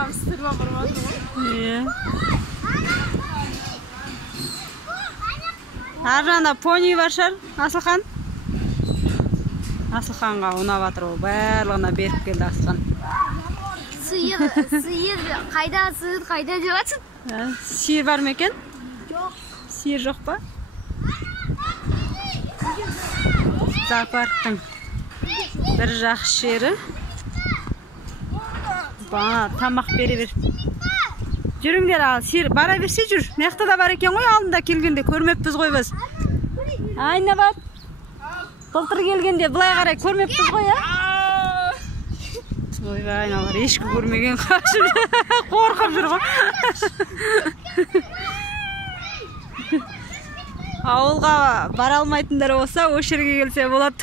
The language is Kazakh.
Hamsterma vurmadı mı? İyi. Arjanda pony başar. Asılхан. Asılханға ұнап жатыр ол. Барлығына беріп келді Асылхан. Sıyır kayda sığır kayda diyorsun? Sihir var mı eкен? Yok. Sihir жоқ па? Зоопарктың бір жақсы жері. Бана тамақ бере бер. Жүріңдер ал, сиыр бара берсе жүр. Мыяқта да бар екен ғой, алдында келгенде көрмеппіз ғой біз. Айна бар. Былтыр келгенде былай қарай көрмеппіз ғой, а? Ойбай, айналар ешкі көрмеген қашып қорқып жүр ғой. Ауылға бара алмайтындар болса, осы жерге келсе болады.